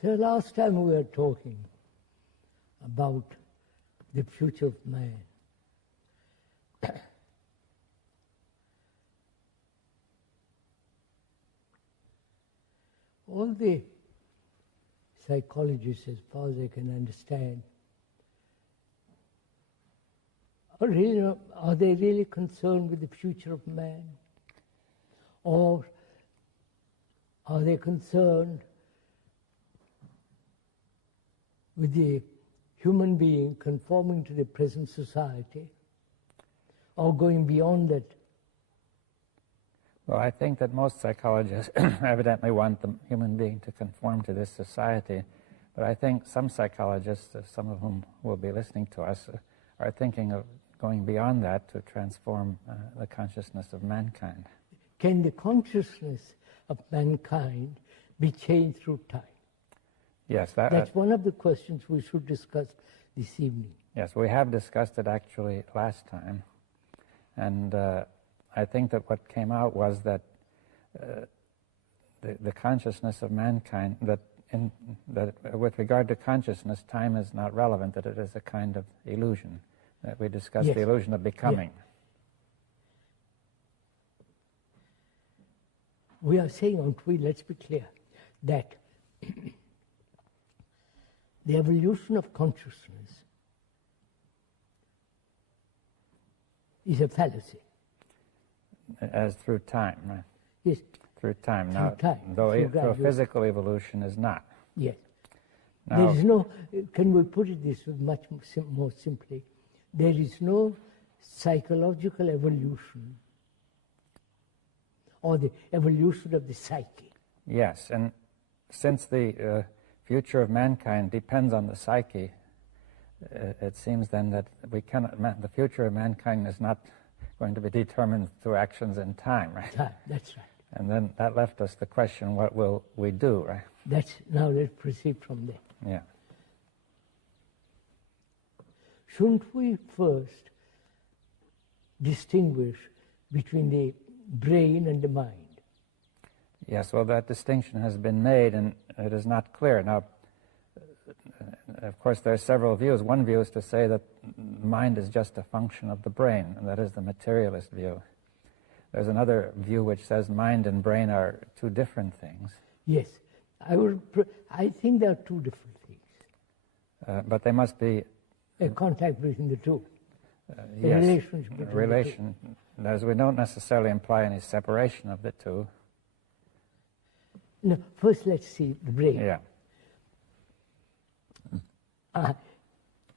So last time we were talking about the future of man. All the psychologists, as far as I can understand, are they really concerned with the future of man? Or are they concerned with the human being conforming to the present society, or going beyond that? Well, I think that most psychologists evidently want the human being to conform to this society, but I think some psychologists, some of whom will be listening to us, are thinking of going beyond that to transform the consciousness of mankind. Can the consciousness of mankind be changed through time? Yes. That's one of the questions we should discuss this evening. Yes, we have discussed it actually last time, and I think that what came out was that the consciousness of mankind, that with regard to consciousness, time is not relevant, that it is a kind of illusion, that we discussed Yes. the illusion of becoming. Yeah. We are saying, aren't we, let's be clear, that the evolution of consciousness is a fallacy. As through time, right? Yes. Through time. Through Now, time. though physical evolution is not. Yes. Now, There is no, can we put it this way much more simply, there is no psychological evolution or the evolution of the psyche. yes, and since the future of mankind depends on the psyche, it seems then that we cannot. The future of mankind is not going to be determined through actions in time, right? Time, that's right. And then that left us the question: what will we do, right? Now let's proceed from there. Yeah. Shouldn't we first distinguish between the brain and the mind? Yes. Well, that distinction has been made, and it is not clear now. Of course, there are several views. One view is to say that mind is just a function of the brain, and that is the materialist view. There's another view which says mind and brain are two different things. Yes, I think there are two different things. But they must be A contact between the two. yes, Relationship between relation, as we don't necessarily imply any separation of the two. No, first let's see the brain. Yeah.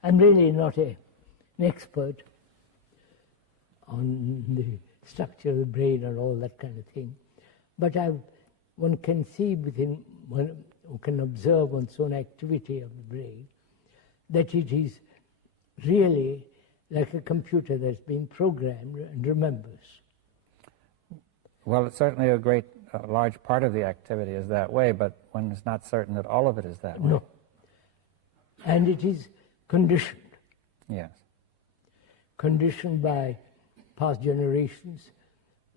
I'm really not an expert on the structure of the brain and all that kind of thing, but one can see one can observe one's own activity of the brain, that it is really like a computer that's been programmed and remembers. Well, it's certainly a large part of the activity is that way, but one is not certain that all of it is that way. No. And it is conditioned. Yes. Conditioned by past generations,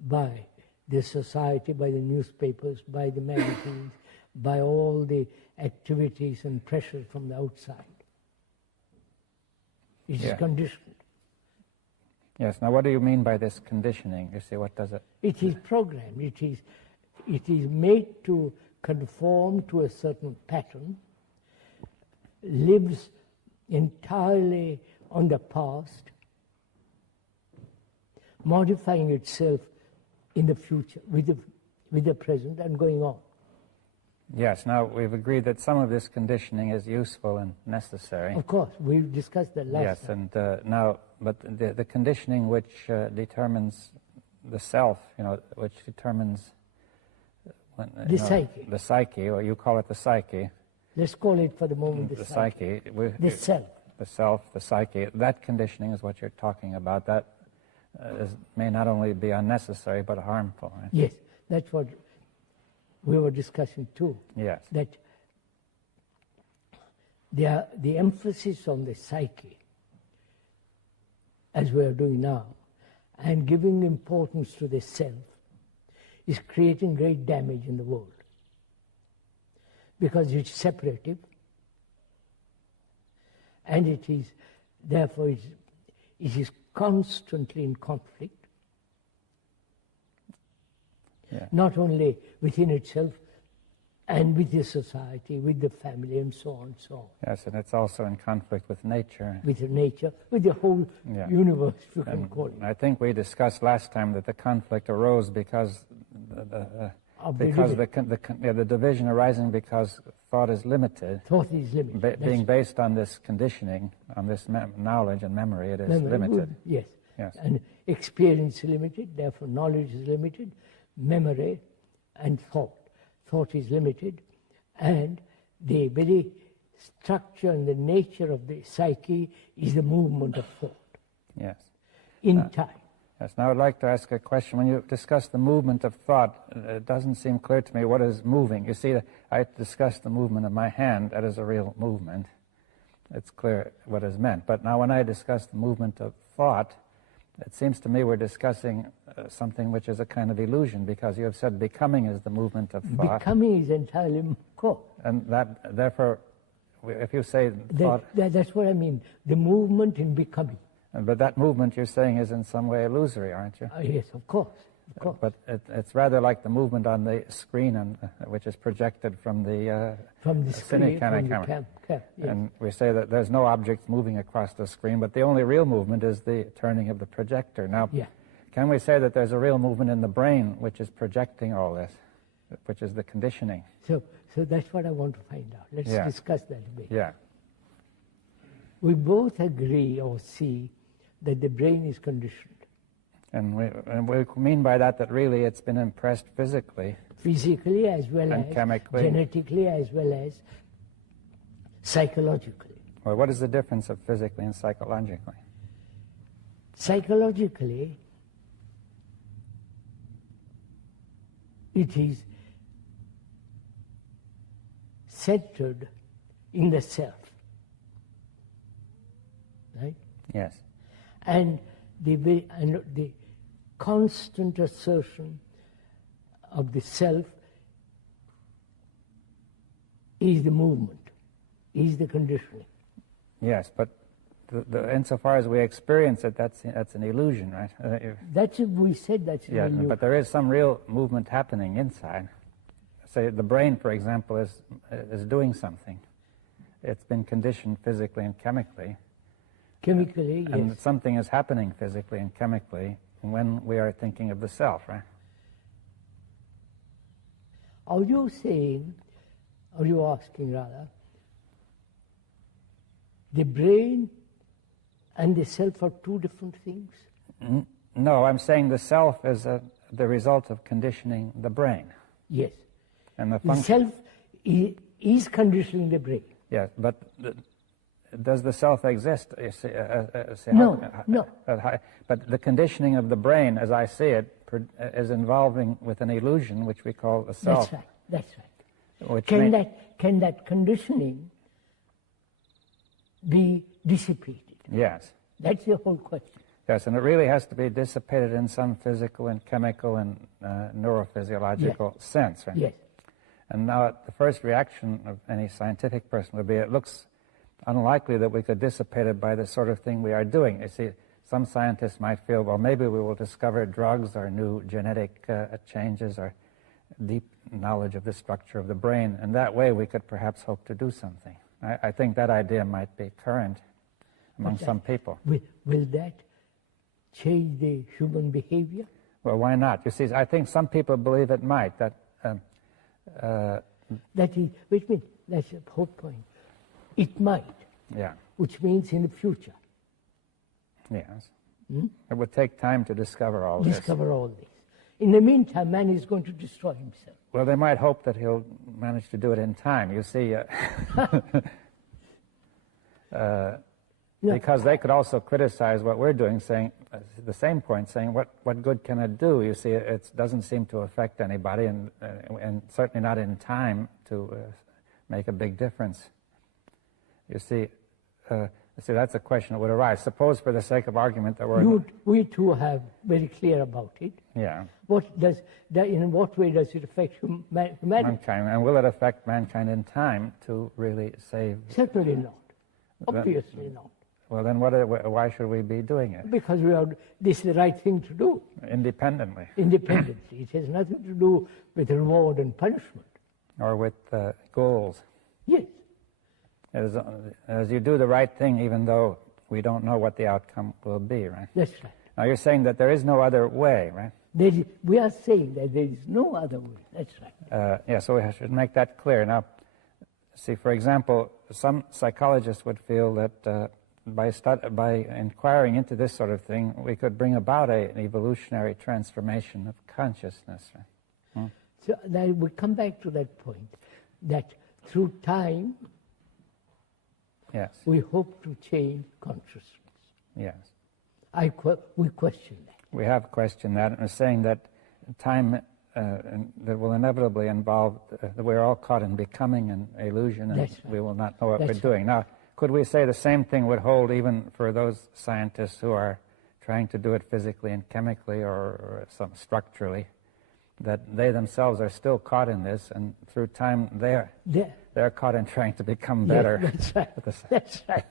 by the society, by the newspapers, by the magazines, by all the activities and pressure from the outside. It is conditioned. Yes. Now, what do you mean by this conditioning? You see, what does it? It is programmed. It is made to conform to a certain pattern, lives entirely on the past, modifying itself in the future with the present and going on. Yes. Now, we've agreed that some of this conditioning is useful and necessary. Of course, we discussed that last Yes, time. and now, but the conditioning which determines the self, which determines the psyche. The psyche, or you call it the psyche. Let's call it for the moment the psyche. The self. The self, the psyche. That conditioning is what you're talking about. That may not only be unnecessary but harmful. Right? Yes, that's what we were discussing too. Yes. That the emphasis on the psyche, as we are doing now, and giving importance to the self, is creating great damage in the world. because it's separative, and it is, therefore, it is constantly in conflict, not only within itself, and with the society, with the family, and so on, so on. Yes, and it's also in conflict with nature. With the nature, with the whole universe, if you can call it. I think we discussed last time that the conflict arose because the division arising because thought is limited. Thought is limited. Being based on this conditioning, on this knowledge and memory, it is limited. Yes. Yes. And experience is limited, therefore knowledge is limited, memory and thought. Thought is limited, and the very structure and the nature of the psyche is the movement of thought. Yes. In time. Yes. Now I'd like to ask a question. When you discuss the movement of thought, it doesn't seem clear to me what is moving. You see, I discussed the movement of my hand. That is a real movement. It's clear what is meant. But now when I discuss the movement of thought, it seems to me we're discussing something which is a kind of illusion, because you have said becoming is the movement of thought. Becoming is entirely core. And that, therefore, if you say thought... That's what I mean, the movement in becoming. But that movement you're saying is in some way illusory, aren't you? Yes, of course. Of course. But it's rather like the movement on the screen, which is projected from the screen, from the camera. Yes. And we say that there's no objects moving across the screen, but the only real movement is the turning of the projector. Now, can we say that there's a real movement in the brain which is projecting all this, which is the conditioning? So that's what I want to find out. Let's discuss that a bit. Yeah. We both agree or see that the brain is conditioned. And we mean by that really it's been impressed physically. Physically as well and as chemically. Genetically as well as psychologically. Well, what is the difference of physically and psychologically? Psychologically, it is centered in the self. Right? Yes. And the constant assertion of the self is the movement, is the conditioning. Yes, but insofar as we experience it, that's an illusion, right? We said that's an illusion. But there is some real movement happening inside. Say the brain, for example, is doing something. It's been conditioned physically and chemically. Chemically, yes. And something is happening physically and chemically when we are thinking of the self, right? Are you asking rather, the brain and the self are two different things? No, I'm saying the self is the result of conditioning the brain. Yes. And the self is conditioning the brain. Yes, but does the self exist? No. But the conditioning of the brain, as I see it, is involving with an illusion which we call the self. That's right. Can that conditioning be dissipated? Yes. That's the whole question. Yes, and it really has to be dissipated in some physical and chemical and neurophysiological sense, right? Yes. And now the first reaction of any scientific person would be, it looks unlikely that we could dissipate it by the sort of thing we are doing. You see, some scientists might feel, well, maybe we will discover drugs or new genetic changes or deep knowledge of the structure of the brain, and that way we could perhaps hope to do something. I think that idea might be current among some people. Will that change the human behavior? Well, why not? You see, I think some people believe it might. Which means, that's the whole point. It might. Yeah. Which means in the future. Yes. It would take time to discover all this. In the meantime, man is going to destroy himself. Well, they might hope that he'll manage to do it in time. You see, because they could also criticize what we're doing, saying the same point, saying what good can it do? You see, it doesn't seem to affect anybody, and certainly not in time to make a big difference. You see, See, that's a question that would arise. Suppose, for the sake of argument, that we too have very clear about it. Yeah. In what way does it affect humanity? Mankind. And will it affect mankind in time to really save? Certainly not. Obviously not. Well, then why should we be doing it? Because this is the right thing to do. Independently. Independently. It has nothing to do with reward and punishment. Or with goals. Yes. As you do the right thing, even though we don't know what the outcome will be, right? That's right. Now you're saying that there is no other way, right? We are saying that there is no other way. That's right. Yeah, so we should make that clear. Now, see, for example, some psychologists would feel that by inquiring into this sort of thing, we could bring about an evolutionary transformation of consciousness. Right? So now we come back to that point, that through time, yes, we hope to change consciousness. Yes. We question that. We have questioned that, and are saying that time that will inevitably involve that we're all caught in becoming an illusion, and right. we will not know what That's we're doing. Now, could we say the same thing would hold even for those scientists who are trying to do it physically and chemically or some structurally, that they themselves are still caught in this, and through time they're caught in trying to become better. Yeah, that's right. That's right.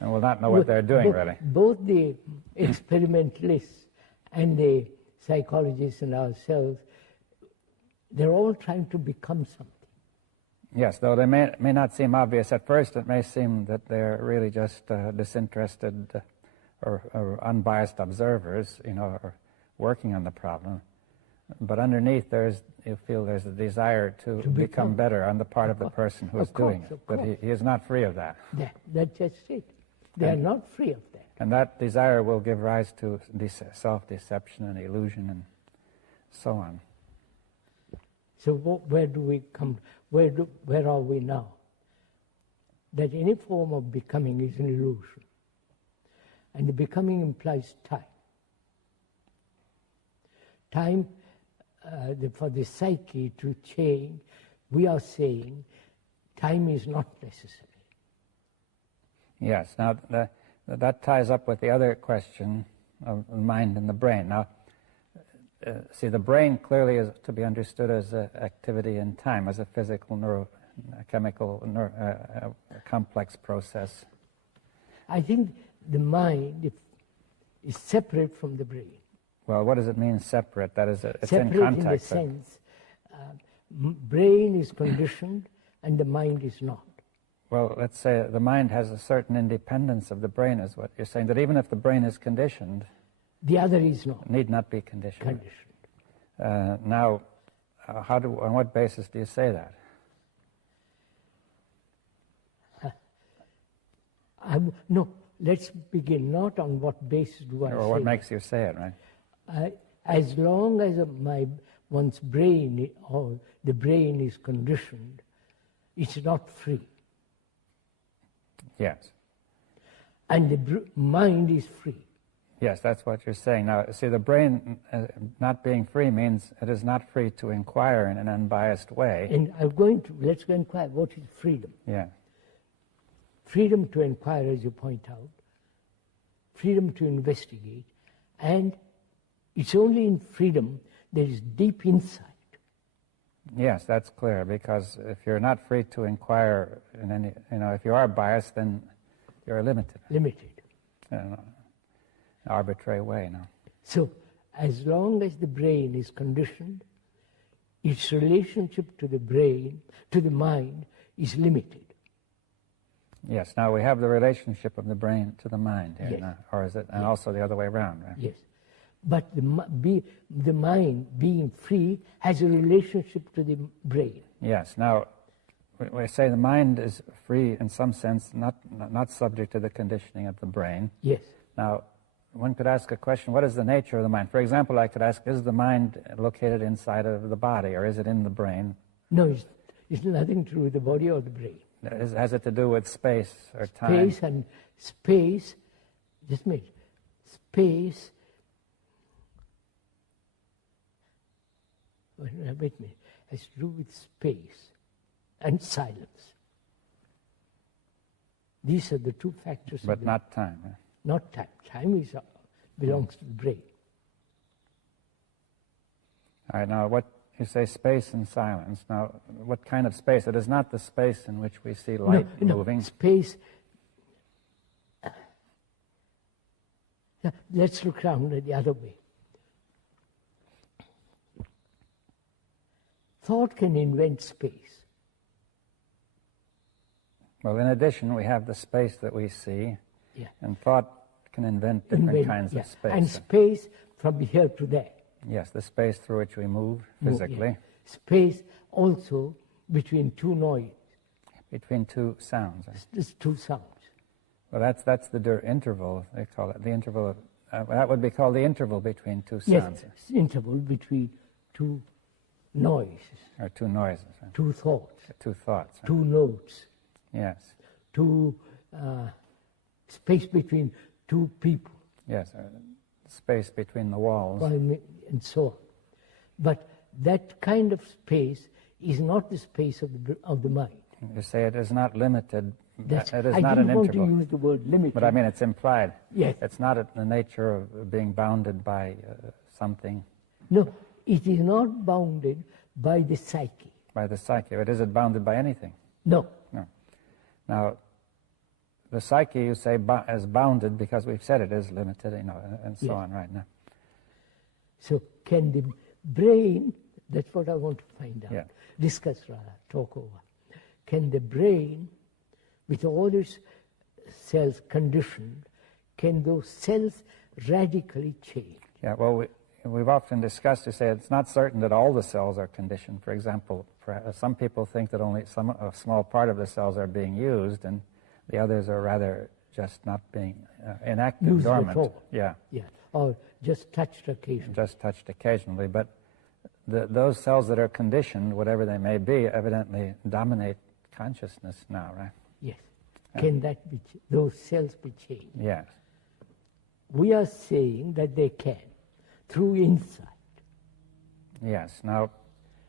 And will not know what they're doing, really. Both the experimentalists and the psychologists and ourselves, they're all trying to become something. Yes, though they may not seem obvious at first, it may seem that they're really just disinterested or unbiased observers, or working on the problem. But underneath, you feel there's a desire to become better on the part of the person who is doing it. But he is not free of that. That's just it. They are not free of that. And that desire will give rise to self-deception and illusion and so on. So where do we come? Where are we now? That any form of becoming is an illusion. And the becoming implies time. Time, for the psyche to change, we are saying time is not necessary. Yes. Now, that ties up with the other question of the mind and the brain. Now, see, the brain clearly is to be understood as an activity in time, as a physical, neurochemical, complex process. I think the mind is separate from the brain. Well, what does it mean, separate? That is, it's separate in contact. In the sense, brain is conditioned and the mind is not. Well, let's say the mind has a certain independence of the brain, is what you're saying, that even if the brain is conditioned, the other is not. Need not be conditioned. Now, on what basis do you say that? No, let's begin not on what basis do I say. Or what makes you say it, right? As long as one's brain or the brain is conditioned, it's not free. Yes. And the mind is free. Yes, that's what you're saying. Now, see, the brain not being free means it is not free to inquire in an unbiased way. And let's go inquire, what is freedom? Yeah. Freedom to inquire, as you point out, freedom to investigate, and it's only in freedom there is deep insight. Yes, that's clear, because if you're not free to inquire in any, if you are biased, then you're limited. Limited. In an arbitrary way, no. So, as long as the brain is conditioned, its relationship to the brain, to the mind, is limited. Yes, now we have the relationship of the brain to the mind here, yes. Now, or is it, and also the other way around, right? Yes. But the mind, being free, has a relationship to the brain. Yes. Now, we say the mind is free in some sense, not subject to the conditioning of the brain. Yes. Now, one could ask a question, what is the nature of the mind? For example, I could ask, is the mind located inside of the body, or is it in the brain? No, it's nothing to do with the body or the brain. Has it to do with space or time? Space, just a minute, space, wait a minute, has to do with space and silence. These are the two factors. But not time. Eh? Not time. Time is, belongs to the brain. All right, now what you say space and silence. Now, what kind of space? It is not the space in which we see light moving. No, space. Let's look around the other way. Thought can invent space. Well, in addition, we have the space that we see, and thought can invent different kinds of space. And space from here to there. Yes, the space through which we move physically. Space also between two noises. Between two sounds. There's two sounds. Well, that's the interval, they call it. The interval, that would be called the interval between two sounds. Yes, interval between two noises. Or two noises. Right? Two thoughts. Two thoughts. Right? Two notes. Yes. Two, space between two people. Yes, space between the walls. And so on. But that kind of space is not the space of the mind. You say it is not limited. It is I not didn't an want interval. to use the word limited. But I mean, it's implied. Yes. It's not the nature of being bounded by something. No, it is not bounded by the psyche. By the psyche. But is it bounded by anything? No. No. Now, the psyche, you say, is bounded because we've said it is limited, and so on right now. So can the brain, that's what I want to find out, discuss rather, talk over. Can the brain, with all its cells conditioned, can those cells radically change? Yeah, well, we've often discussed to say it's not certain that all the cells are conditioned. For example, some people think that only a small part of the cells are being used, and the others are rather just not being inactive, used dormant. At all. Yeah. Or just touched occasionally. Just touched occasionally, but those cells that are conditioned, whatever they may be, evidently dominate consciousness now, right? Yes. Can that be those cells be changed? Yes. We are saying that they can, through insight. Yes. Now,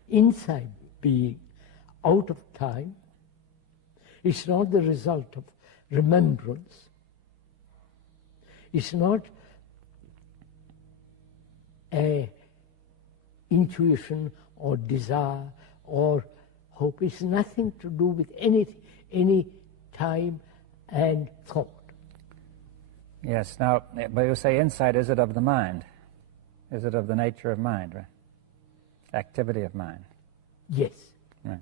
insight being out of time, it's not the result of remembrance. It's not a intuition or desire or hope. It's nothing to do with anything, any time and thought. Yes. Now, but you say insight, is it of the mind? Is it of the nature of mind, right? Activity of mind. Yes. Right.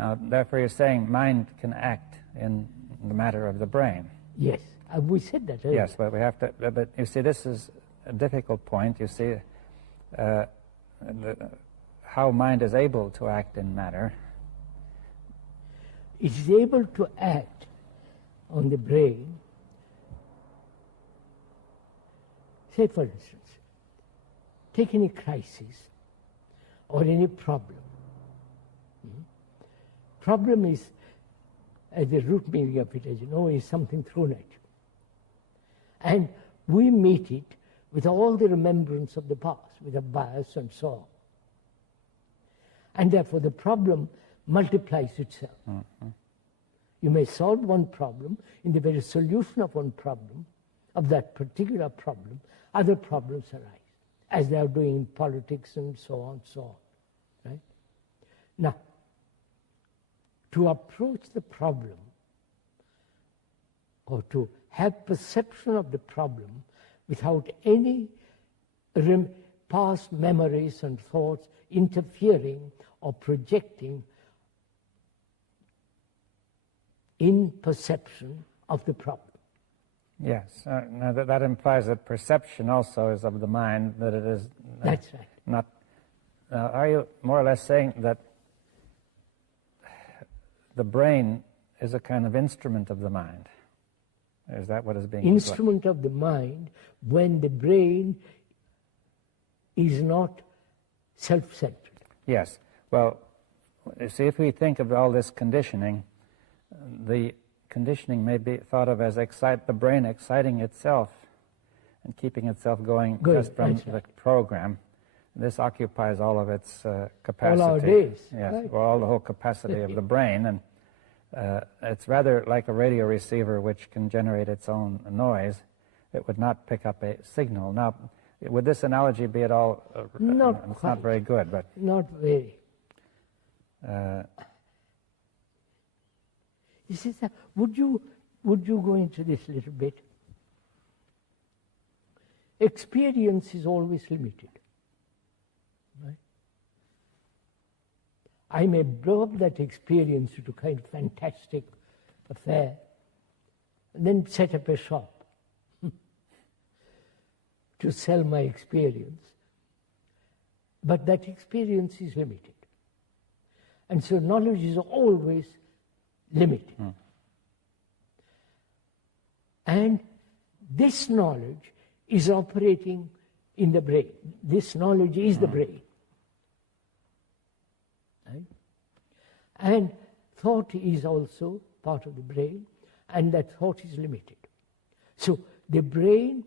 Now, therefore, you're saying mind can act in the matter of the brain. Yes. We said that earlier. Yes, but we have to. But you see, this is a difficult point. You see, how mind is able to act in matter. It is able to act on the brain. Say, for instance, take any crisis or any problem. Problem is, at the root meaning of it, as you know, is something thrown at you. And we meet it with all the remembrance of the past, with a bias and so on. And therefore the problem multiplies itself. Mm-hmm. You may solve one problem, in the very solution of one problem, of that particular problem, other problems arise, as they are doing in politics and so on, right? Now, to approach the problem, or to have perception of the problem without any past memories and thoughts interfering or projecting in perception of the problem. Yes, now that implies that perception also is of the mind, that it is that's right. Not. Are you more or less saying that the brain is a kind of instrument of the mind? Is that what is being instrument of the mind when the brain is not self-centered? Yes. Well, you see, if we think of all this conditioning, the conditioning may be thought of as the brain exciting itself and keeping itself going just from the program. This occupies all of its capacity. All our days. Yes, right. well, all the whole capacity of the brain. It's rather like a radio receiver which can generate its own noise. It would not pick up a signal. Now, would this analogy be at all... not it's quite. not very good, but... Not very. You see, sir, would you go into this a little bit? Experience is always limited. Right? I may blow up that experience into a kind of fantastic affair, and then set up a shop to sell my experience. But that experience is limited. And so knowledge is always limited. And this knowledge is operating in the brain. This knowledge is the brain. Right? And thought is also part of the brain, and that thought is limited. So the brain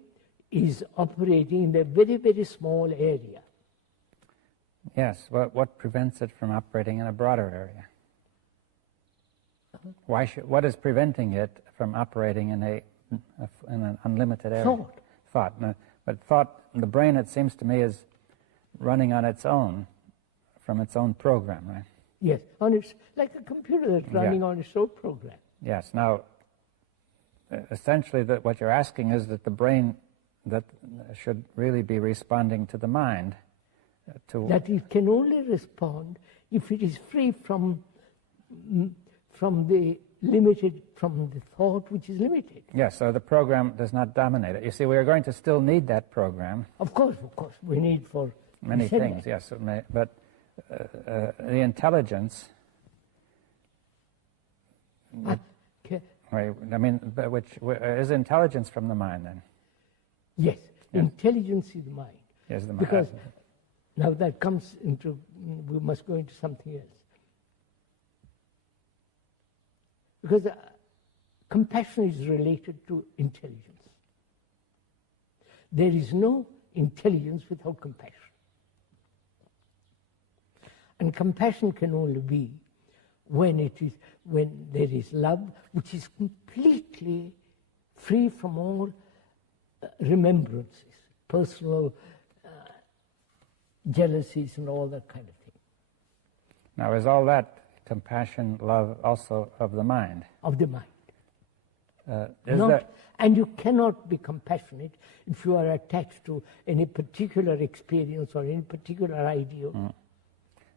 is operating in a very, very small area. Yes, what prevents it from operating in a broader area? What is preventing it from operating in an unlimited area? Thought. No, but thought, the brain, it seems to me, is running on its own, from its own program, right? Yes, like a computer that's running on its own program. Yes. Now, essentially, what you're asking is that the brain that should really be responding to the mind. That it can only respond if it is free from the thought which is limited. Yes, so the program does not dominate it. You see, we are going to still need that program. Of course, we need for many things, yes, but the intelligence... I mean, which is intelligence from the mind, then? Yes, intelligence is the mind. Yes, the mind. Because now that comes into, we must go into something else. Because compassion is related to intelligence. There is no intelligence without compassion. And compassion can only be when there is love, which is completely free from all remembrances, personal jealousies and all that kind of thing. Now, is all that compassion, love, also of the mind? Of the mind. And you cannot be compassionate if you are attached to any particular experience or any particular ideal.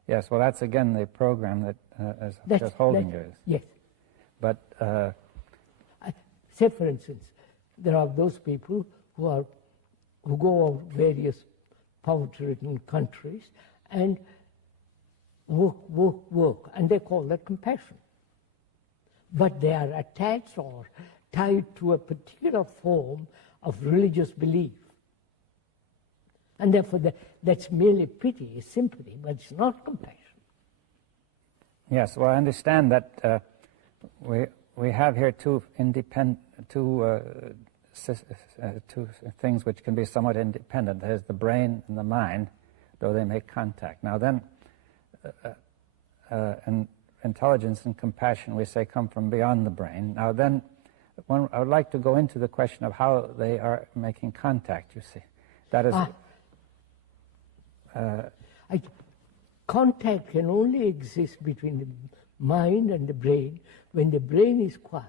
Yes, well, that's again the program that is just holding you. Yes. But say, for instance, there are those people who go out various poverty-ridden countries and work, and they call that compassion. But they are attached or tied to a particular form of religious belief. And therefore, that's merely pity, sympathy, but it's not compassion. Yes, well, I understand that we have here two things which can be somewhat independent. There's the brain and the mind, though they make contact. Now then, intelligence and compassion, we say, come from beyond the brain. Now then, I would like to go into the question of how they are making contact, you see. That is... contact can only exist between the mind and the brain when the brain is quiet.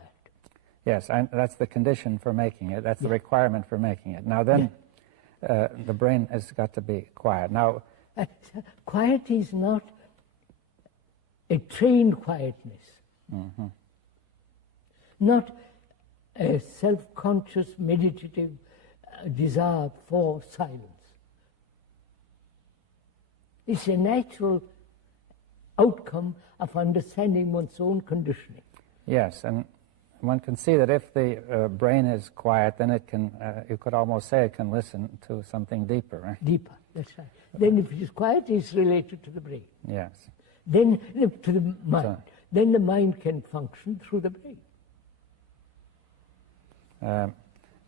Yes, that's the condition for making it. That's the requirement for making it. Now then, the brain has got to be quiet. Now, quiet is not a trained quietness. Not a self-conscious, meditative desire for silence. It's a natural outcome of understanding one's own conditioning. Yes, and one can see that if the brain is quiet, then it can, you could almost say it can listen to something deeper, right? Deeper, that's right. Then if it is quiet, it's related to the brain. Yes. Then to the mind. Then the mind can function through the brain.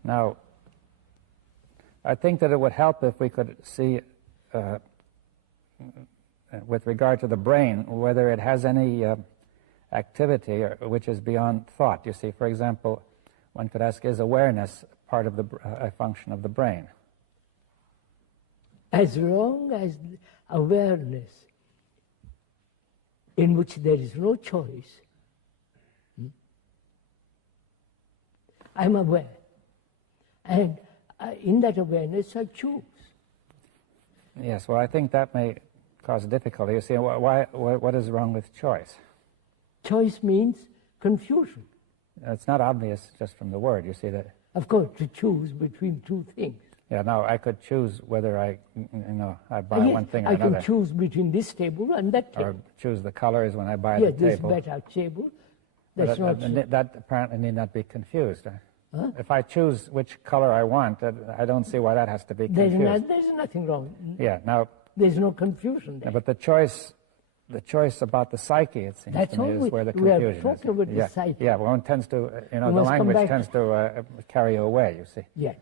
Now, I think that it would help if we could see, with regard to the brain, whether it has any activity which is beyond thought. You see, for example, one could ask, is awareness part of a function of the brain? As long as awareness in which there is no choice, I'm aware. And in that awareness, I choose. Yes, well, I think that may cause difficulty. You see, what is wrong with choice? Choice means confusion. It's not obvious just from the word. You see that. Of course, to choose between two things. Yeah, now I could choose whether I buy Yes, one thing or I another. can choose between this table and that table. Or choose the colors when I buy Yes, the table. this better table. That's not. That apparently need not be confused. Huh? If I choose which color I want, I don't see why that has to be confused. There's nothing wrong. Yeah, now. There's no confusion there. Yeah, but the choice about the psyche, it seems to me, is where the confusion is. We are talking about the psyche. Yeah, one tends to, the language tends to carry you away, you see. Yeah.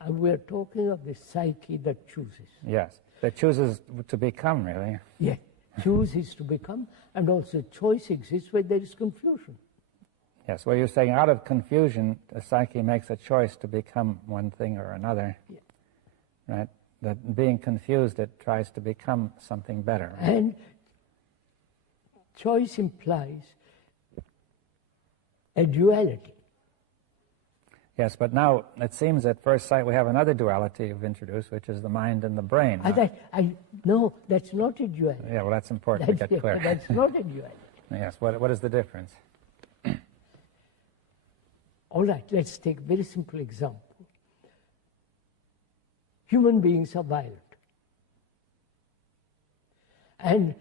And we're talking of the psyche that chooses. Yes, that chooses to become, really. Yeah, chooses to become, and also choice exists where there is confusion. Yes, well, you're saying out of confusion, the psyche makes a choice to become one thing or another, right? That being confused, it tries to become something better. Right? And choice implies a duality. Yes, but now it seems at first sight we have another duality you've introduced, which is the mind and the brain. No, that's not a duality. Yeah, well, that's important to get clear. That's not a duality. Yes, what is the difference? All right, let's take a very simple example. Human beings are violent. And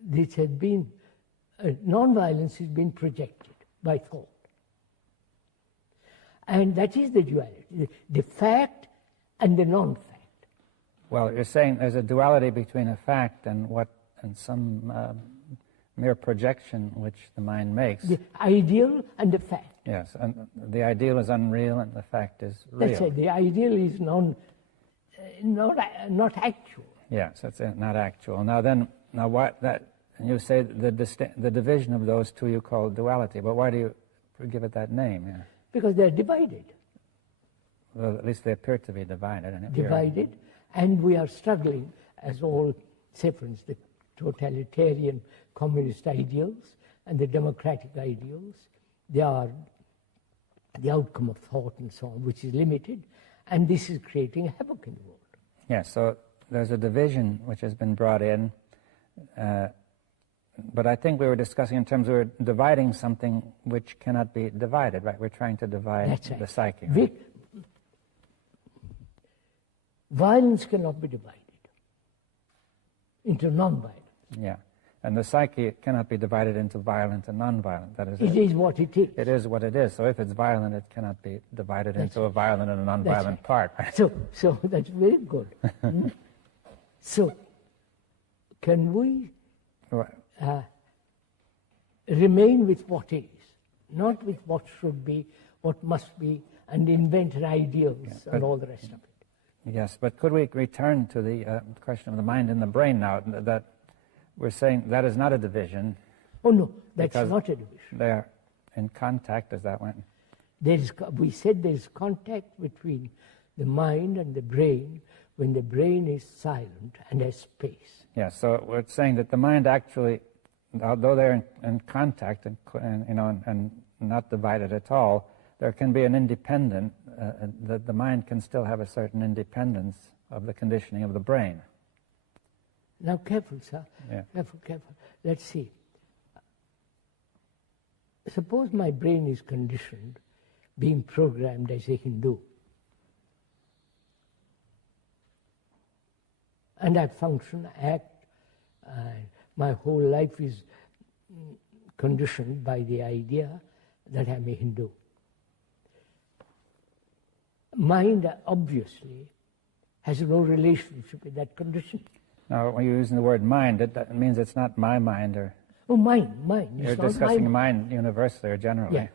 this has been, non-violence has been projected by thought. And that is the duality, the fact and the non-fact. Well, you're saying there's a duality between a fact and some mere projection which the mind makes. The ideal and the fact. Yes, and the ideal is unreal and the fact is real. That's it. The ideal is not actual. Yes, that's it, not actual. And you say the division of those two you call duality, but why do you give it that name? Yeah. Because they're divided. Well, at least they appear to be divided. Divided, and we are struggling, as all, say for instance, the totalitarian communist ideals and the democratic ideals, they are the outcome of thought and so on, which is limited, and this is creating havoc in the world. Yes, so there's a division which has been brought in, but I think we were discussing in terms of we're dividing something which cannot be divided, right? We're trying to divide the psyche. Right? Violence cannot be divided into non-violent. Yeah, and the psyche cannot be divided into violent and non-violent. That is, it is what it is. It is what it is. So if it's violent, it cannot be divided into a violent and a non-violent part. Right? So that's very good. So can we remain with what is, not with what should be, what must be, and invent ideals and all the rest of it? Yes, but could we return to the question of the mind and the brain now? That we're saying that is not a division. Oh no, that's not a division. They are in contact, is that one? We said there is contact between the mind and the brain when the brain is silent and has space. Yes, so we're saying that the mind actually, although they're in contact and not divided at all, there can be an independent, the mind can still have a certain independence of the conditioning of the brain. Now careful, sir. Yeah. Careful. Let's see. Suppose my brain is conditioned, being programmed as a Hindu. And I function, act, my whole life is conditioned by the idea that I'm a Hindu. Mind, obviously, has no relationship with that condition. Now, when you're using the word mind, it means it's not my mind, or... Oh, mind. You're discussing mind universally or generally. Yeah.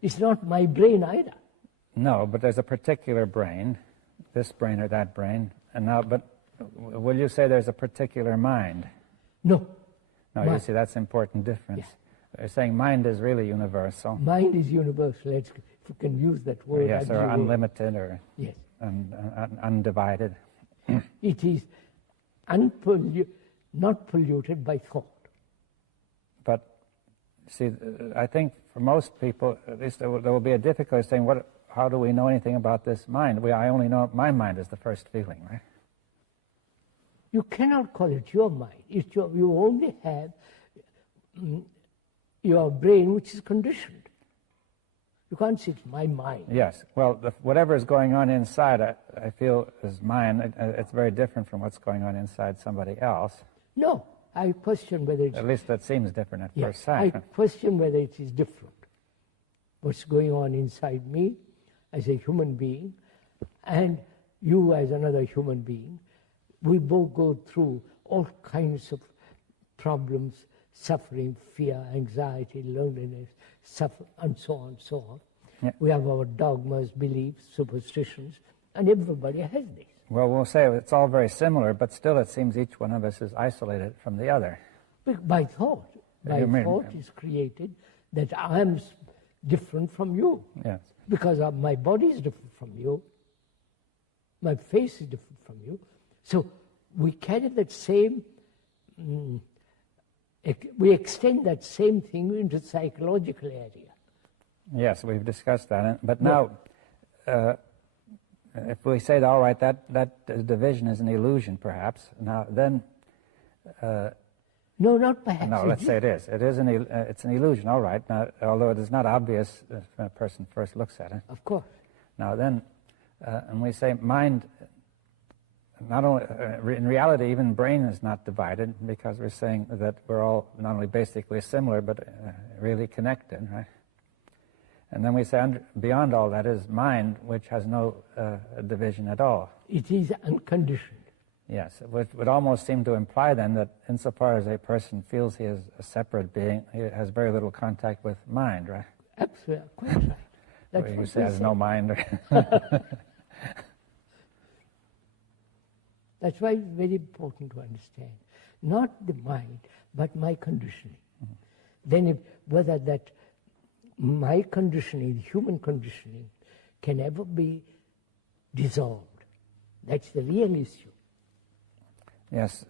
It's not my brain either. No, but there's a particular brain, this brain or that brain, and now, but will you say there's a particular mind? No. No, you see, that's an important difference. They're saying mind is really universal. Mind is universal, if you can use that word. Yes, or unlimited, or yes. Undivided. It is not polluted by thought. But, see, I think for most people, at least there will be a difficulty saying, how do we know anything about this mind? I only know my mind is the first feeling, right? You cannot call it your mind. You only have your brain, which is conditioned. You can't say it's my mind. Yes. Well, whatever is going on inside, I feel is mine. It's very different from what's going on inside somebody else. No, I question whether it's... At least that seems different at first I sight. question whether it is different. What's going on inside me as a human being and you as another human being. We both go through all kinds of problems, suffering, fear, anxiety, loneliness, and so on, so on. Yeah. We have our dogmas, beliefs, superstitions, and everybody has this. Well, we'll say it's all very similar, but still it seems each one of us is isolated from the other. By thought. Thought is created that I am different from you. Yes. Because my body is different from you. My face is different from you. So we carry that same, we extend that same thing into the psychological area. Yes, we've discussed that. But now, if we say, all right, that division is an illusion, perhaps, now then... no, not perhaps. No, let's say it is. It's an illusion, all right, now, although it is not obvious when a person first looks at it. Of course. Now then, and we say mind... Not only, in reality, even brain is not divided, because we're saying that we're all not only basically similar, but really connected, right? And then we say beyond all that is mind, which has no division at all. It is unconditioned. Yes, it would almost seem to imply then that insofar as a person feels he is a separate being, he has very little contact with mind, right? Absolutely, quite right. That's you say has no mind. That's why it's very important to understand. Not the mind, but my conditioning. Mm-hmm. Then whether that my conditioning, human conditioning, can ever be dissolved. That's the real issue. Yes.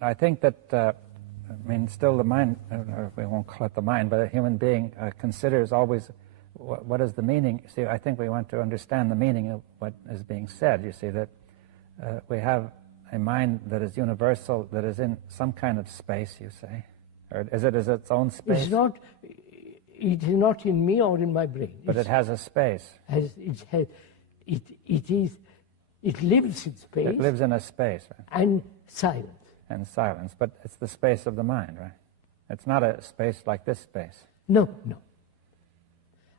I think that, still the mind, we won't call it the mind, but a human being considers always what is the meaning? See, I think we want to understand the meaning of what is being said. You see, that we have a mind that is universal, that is in some kind of space, you say? Or is it its own space? It is not in me or in my brain. But it has a space. It lives in space. It lives in a space, right? And silence. And silence, but it's the space of the mind, right? It's not a space like this space. No.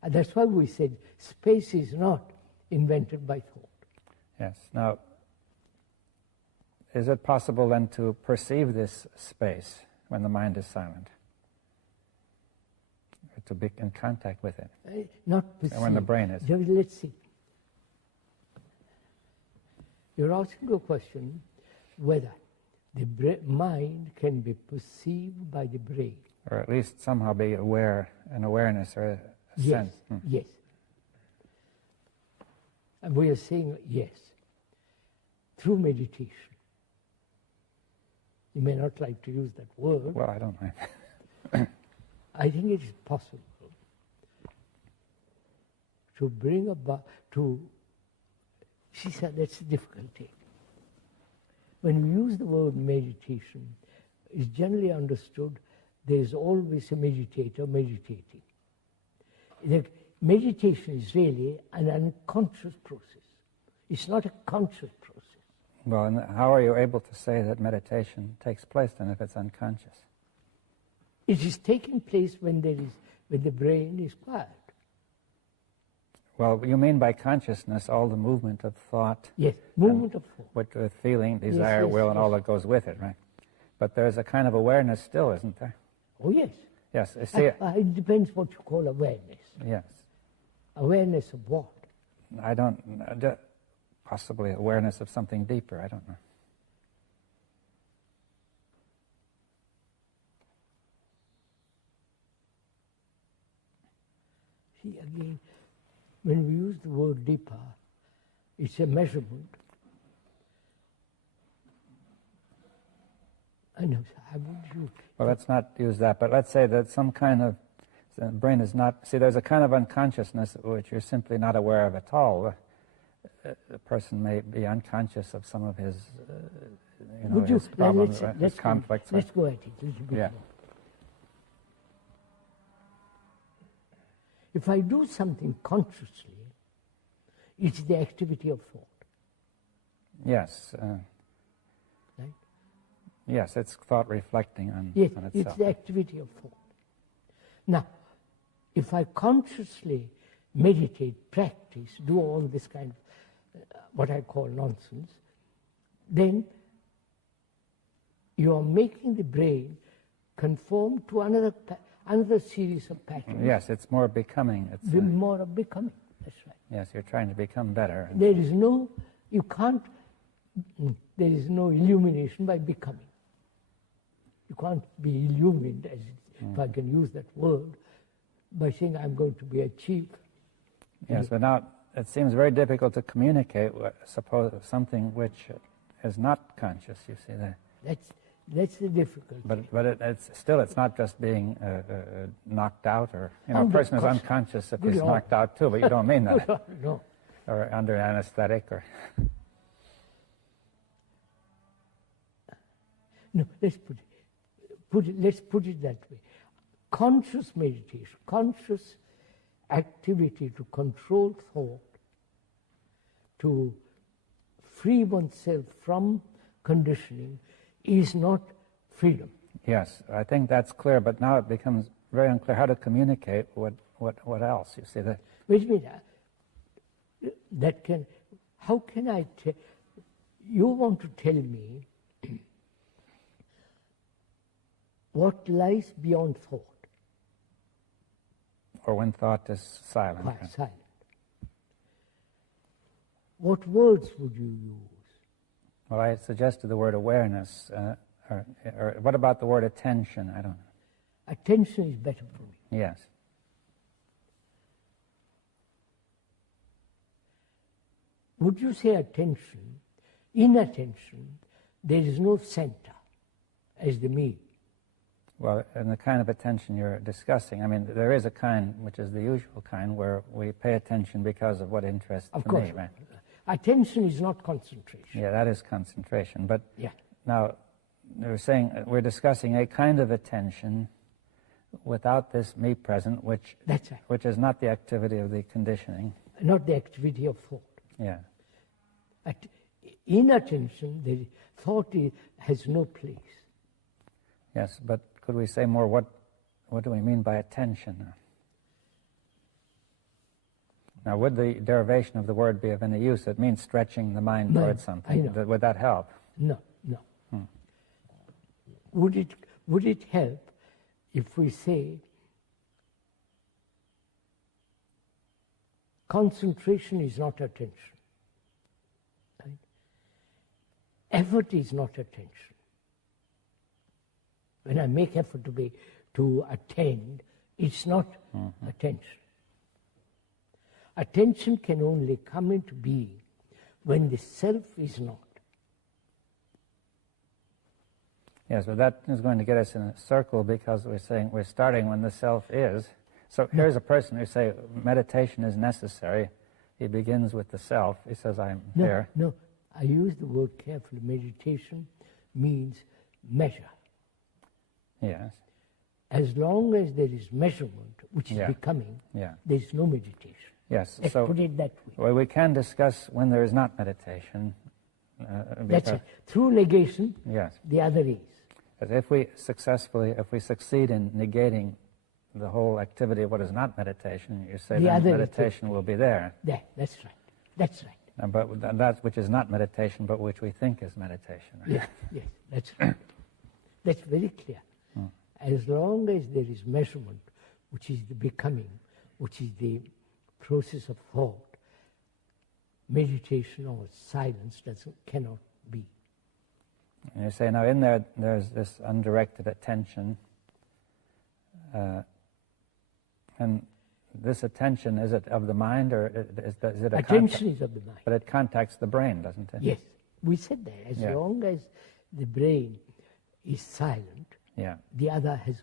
And that's why we said space is not invented by thought. Yes. Now, is it possible then to perceive this space when the mind is silent? Or to be in contact with it? Not perceive. When the brain is. Let's see. You're asking a question whether the mind can be perceived by the brain. Or at least somehow be aware, an awareness or a sense. Yes. And we are saying yes, through meditation. You may not like to use that word. Well, I don't mind. I think it is possible to bring about, she said that's a difficult thing. When we use the word meditation, it's generally understood there is always a meditator meditating. The meditation is really an unconscious process. It's not a conscious process. Well, and how are you able to say that meditation takes place then if it's unconscious? It is taking place when the brain is quiet. Well, you mean by consciousness all the movement of thought? Yes, movement of thought. With feeling, desire, will, and all that goes with it, right? But there's a kind of awareness still, isn't there? Oh, yes. Yes. See, it depends what you call awareness. Yes. Awareness of what? I don't... possibly awareness of something deeper, I don't know. see again, when we use the word dipa, it's a measurement. I know, how would you? Well, let's not use that, but let's say that some kind of, the brain is not, see, there's a kind of unconsciousness which you're simply not aware of at all. A person may be unconscious of some of his, his problems, his conflicts. Let's go at it a little bit more. If I do something consciously, it's the activity of thought. Yes. Right? Yes, it's thought reflecting on itself. It's the activity of thought. Now, if I consciously meditate, practice, do all this kind of what I call nonsense, then you are making the brain conform to another series of patterns. Yes, it's more becoming. It's more of becoming, that's right. Yes, you're trying to become better. There is no illumination by becoming. You can't be illumined, if I can use that word, by saying I'm going to be a chief. Yes, but now it seems very difficult to communicate something which is not conscious, you see that. That's the difficulty. But it's not just being knocked out, or a person is unconscious if he's knocked out too, but you don't mean that. No. Or under anesthetic, or. No, let's put it that way. Conscious meditation, conscious activity to control thought, to free oneself from conditioning, is not freedom. Yes, I think that's clear, but now it becomes very unclear how to communicate what else, you see that. Wait a minute, how can I tell, you want to tell me what lies beyond thought? Or when thought is silent. Quite silent. What words would you use? Well, I suggested the word awareness, or what about the word attention? I don't know. Attention is better for me. Yes. Would you say attention? In attention, there is no center as the me. Well, in the kind of attention you're discussing, I mean, there is a kind, which is the usual kind, where we pay attention because of what interests me, right? Attention is not concentration. Yeah, that is concentration. But now, we're discussing a kind of attention without this me present, which is not the activity of the conditioning. Not the activity of thought. Yeah. In attention, the thought has no place. Yes, but could we say more, what do we mean by attention? Now, would the derivation of the word be of any use? It means stretching the mind towards something. Would that help? No. Would it help if we say concentration is not attention? Right? Effort is not attention. When I make effort to attend, it's not attention. Attention can only come into being when the self is not. Yes, but that is going to get us in a circle, because we're saying we're starting when the self is. So here's a person who say meditation is necessary. He begins with the self. He says, I'm here. No, I use the word carefully. Meditation means measure. Yes. As long as there is measurement, which is becoming, there is no meditation. Yes. Let's put it that way. Well, we can discuss when there is not meditation. That's it. Through negation, the other is. If we succeed in negating the whole activity of what is not meditation, you say then meditation will be there. That's right. But that which is not meditation, but which we think is meditation. Right? Yes, that's right. That's very clear. As long as there is measurement, which is the becoming, which is the process of thought, meditation or silence cannot be. And you say, now in there's this undirected attention, and this attention, is it of the mind, or is it a Attention is of the mind. But it contacts the brain, doesn't it? Yes, we said that. As long as the brain is silent, the other has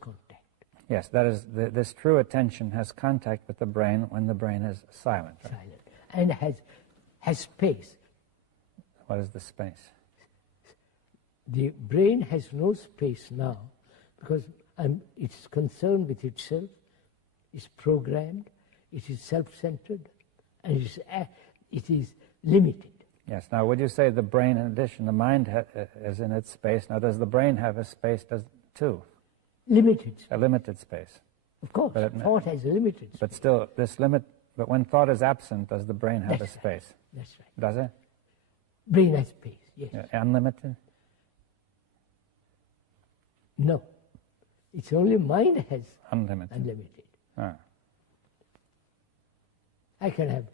contact. Yes, that is, this true attention has contact with the brain when the brain is silent. Right? Silent. And has space. What is the space? The brain has no space now because it's concerned with itself, it's programmed, it is self-centered, and it is limited. Yes. Now, would you say the brain, in addition, the mind is in its space? Now, does the brain have a space too? Limited space. A limited space. Of course, thought has a limited space. But still, but when thought is absent, does the brain have a space? That's right. Does it? Brain has space, yes. Unlimited? No. It's only mind has unlimited. Ah. I can have,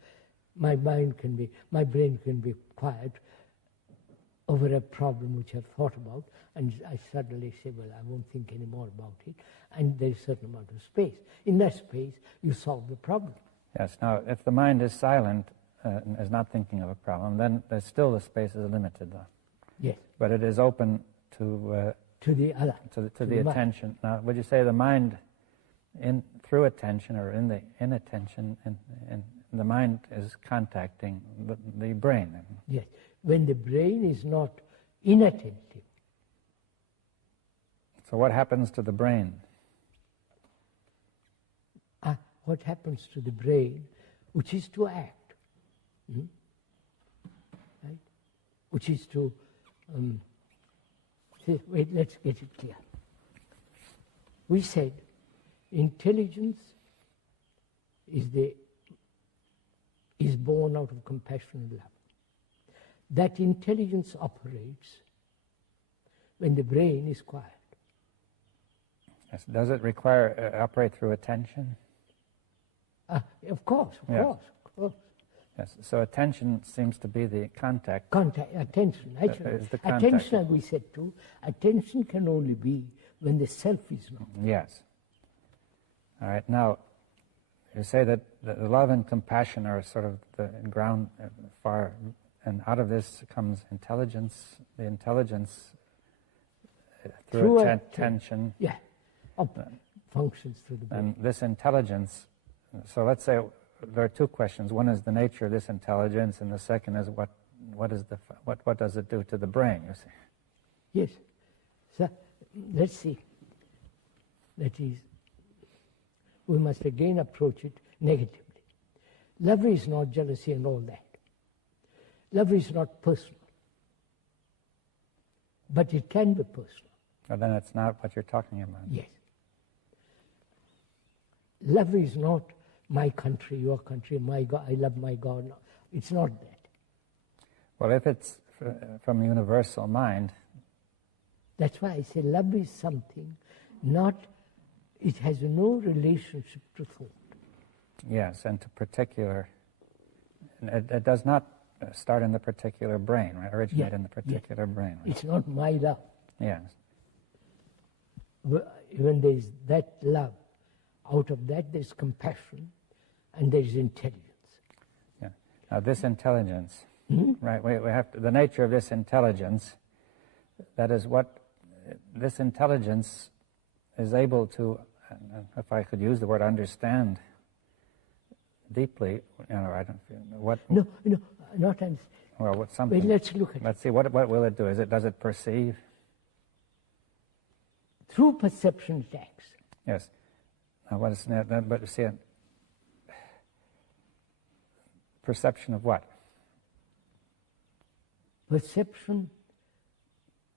my brain can be quiet over a problem which I've thought about, and I suddenly say, well, I won't think any more about it, and there's a certain amount of space. In that space, you solve the problem. Yes. Now, if the mind is silent, is not thinking of a problem, then there's still the space is limited, though. Yes. But it is open to the other, to the attention. Now, would you say the mind, through attention or in attention, and the mind is contacting the brain? Yes. When the brain is not inattentive. So what happens to the brain? What happens to the brain, which is to act, right? Which is to wait, let's get it clear. We said intelligence is born out of compassion and love. That intelligence operates when the brain is quiet. Yes. Does it require operate through attention? Of course. Yes. So attention seems to be the contact. Attention. Is the contact. Attention, as we said too, attention can only be when the self is not. Yes. All right. Now, you say that the love and compassion are sort of the ground far, and out of this comes intelligence. The intelligence through attention. Functions through the brain. And this intelligence. So let's say there are two questions. One is the nature of this intelligence, and the second is what does it do to the brain? You see. Yes. So let's see. That is, we must again approach it negatively. Love is not jealousy and all that. Love is not personal, but it can be personal. Well, then it's not what you're talking about. Yes. Love is not my country, your country, my God, I love my God. No, it's not that. Well, if it's from universal mind. That's why I say love is something, it has no relationship to thought. Yes, and to particular, it does not start in the particular brain, right? Originate in the particular brain. Right? It's not my love. Yes. When there is that love, out of that there's compassion and there's intelligence. Yeah. Now this intelligence, right? We have to, the nature of this intelligence. That is what this intelligence is able to, if I could use the word understand deeply. I don't feel what. No, not understand. Well, what's something? Wait, let's look at it. Let's see. What will it do? Does it perceive? Through perception it acts. Yes. Now, what is that? But see, perception of what? Perception.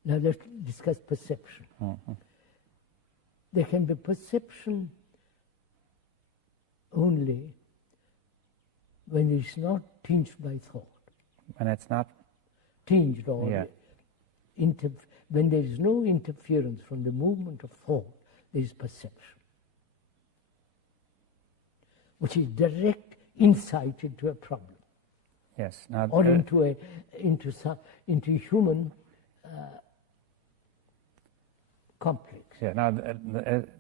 Now let's discuss perception. Mm-hmm. There can be perception only when it's not tinged by thought. When it's not tinged or when there is no interference from the movement of thought, there is perception, which is direct insight into a problem. Yes. Now, or into human complex. Yeah. Now,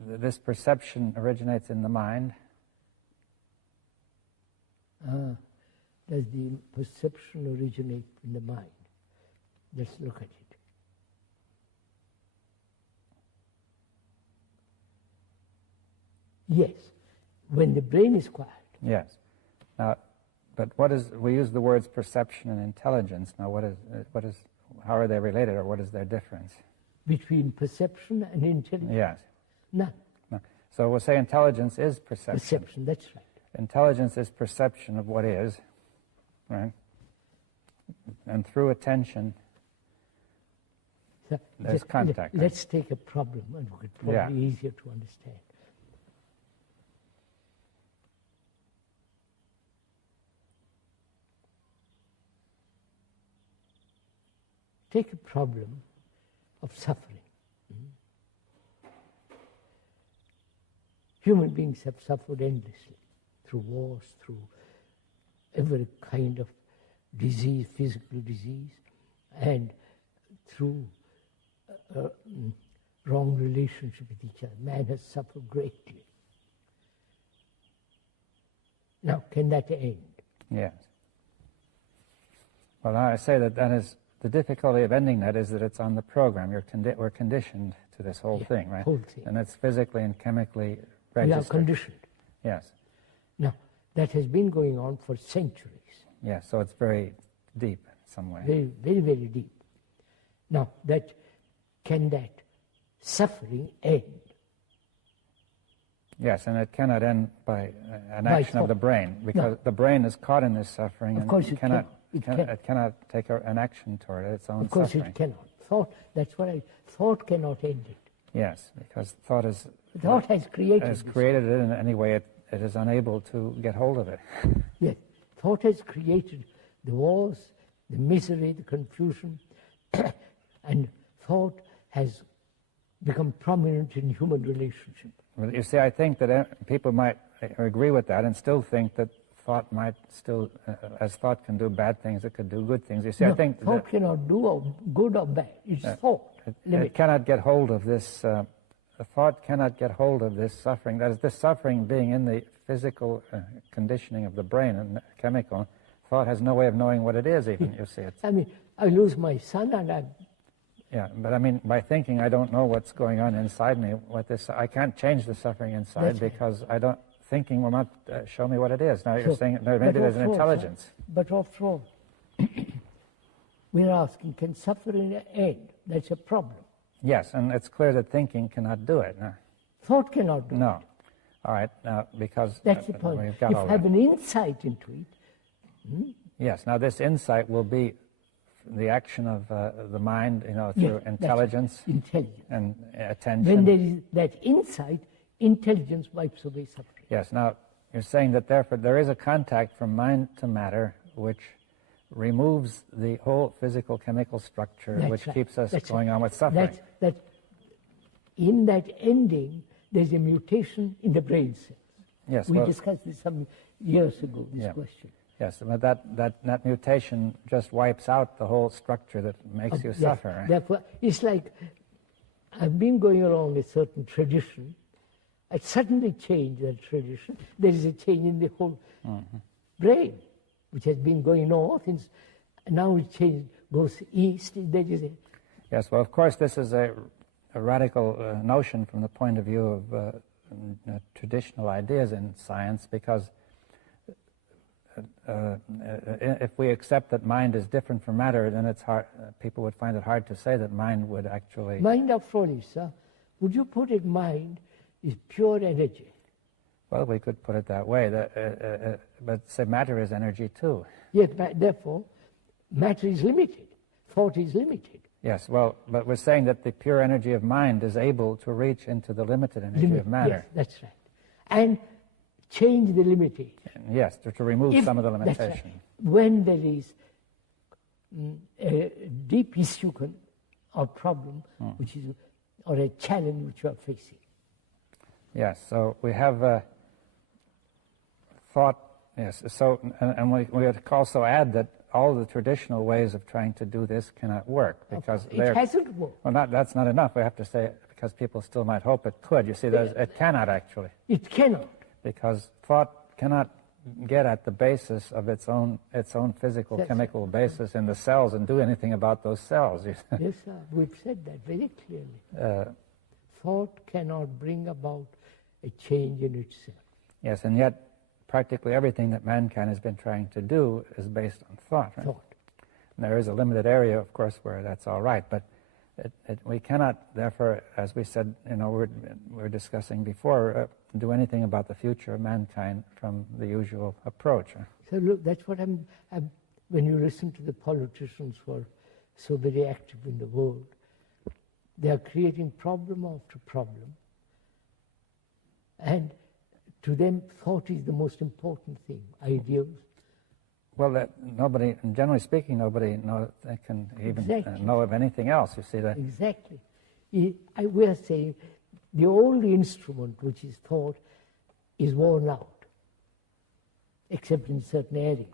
this perception originates in the mind. does the perception originate in the mind? Let's look at it. Yes, when the brain is quiet. Yes. Now, but what is, we use the words perception and intelligence. Now, how are they related, or what is their difference? Between perception and intelligence? Yes. None. No. So we'll say intelligence is perception. Perception, that's right. Intelligence is perception of what is, right? And through attention, So there's contact. Let's take a problem, and it's probably easier to understand. Take a problem of suffering. Human beings have suffered endlessly through wars, through every kind of disease, physical disease, and through wrong relationship with each other. Man has suffered greatly. Now, can that end? Yes. Well, I say that is the difficulty of ending that is that it's on the program. We're conditioned to this whole thing, right? Whole thing. And it's physically and chemically registered. We are conditioned. Yes. Now, that has been going on for centuries. Yes, so it's very deep in some way. Very, very, very deep. Now, can that suffering end? Yes, and it cannot end by an action of the brain, because the brain is caught in this suffering, Of course and it cannot take an action toward its own suffering. Of course it cannot. Thought cannot end it. Yes, because thought has created it in any way it is unable to get hold of it. Yes, thought has created the wars, the misery, the confusion, and thought has become prominent in human relationship. Well, you see, I think that people might agree with that and still think that thought might still, as thought can do bad things, it could do good things. You see, No, I think thought cannot do good or bad. It's thought. It cannot get hold of this. The thought cannot get hold of this suffering. That is, this suffering being in the physical conditioning of the brain and chemical. Thought has no way of knowing what it is. Even you see it. I mean, I lose my son, and but I mean, by thinking, I don't know what's going on inside me. I can't change the suffering inside because I don't. Thinking will not show me what it is. Now you're saying maybe there's an intelligence. But after all, we're asking, can suffering end? That's a problem. Yes, and it's clear that thinking cannot do it. No. Thought cannot do it. No. All right, now, because that's the point. We've got if you have an insight into it. Yes, now this insight will be the action of the mind, through intelligence and attention. When there is that insight, intelligence wipes away suffering. Yes, now you're saying that therefore there is a contact from mind to matter which removes the whole physical chemical structure which keeps us going on with suffering. In that ending, there's a mutation in the brain cells. Yes, we discussed this some years ago, this question. Yes, but that mutation just wipes out the whole structure that makes you suffer. Right? Therefore, it's like I've been going along a certain tradition. I suddenly change that tradition. There is a change in the whole brain, which has been going north, and now it goes east. There is a yes, well, of course, this is a radical notion from the point of view of traditional ideas in science, because if we accept that mind is different from matter, then it's hard. People would find it hard to say that mind would actually. Mind, after all, sir, would you put it? Mind is pure energy. Well, we could put it that way. But say matter is energy too. Yes, therefore, matter is limited. Thought is limited. Yes, well, but we're saying that the pure energy of mind is able to reach into the limited energy of matter. Yes, that's right. And change the limitation. Yes, to remove some of the limitation. That's right. When there is a deep issue or problem, or a challenge which you are facing. Yes, so we have thought, yes, so, and we would also add that all the traditional ways of trying to do this cannot work, because it hasn't worked. Well, that's not enough. We have to say, because people still might hope it could. You see, it cannot actually. It cannot. Because thought cannot get at the basis of its own physical, chemical basis in the cells and do anything about those cells. Yes, sir. We've said that very clearly. Thought cannot bring about a change in itself. Yes, and yet practically everything that mankind has been trying to do is based on thought. Right? Thought. And there is a limited area, of course, where that's all right, but we cannot, therefore, as we said, we're discussing before, do anything about the future of mankind from the usual approach. So look, that's what when you listen to the politicians who are so very active in the world, they are creating problem after problem. And to them, thought is the most important thing, ideals. Well, nobody, generally speaking, nobody can even know of anything else. You see that? Exactly. We are saying the only instrument which is thought is worn out, except in certain areas.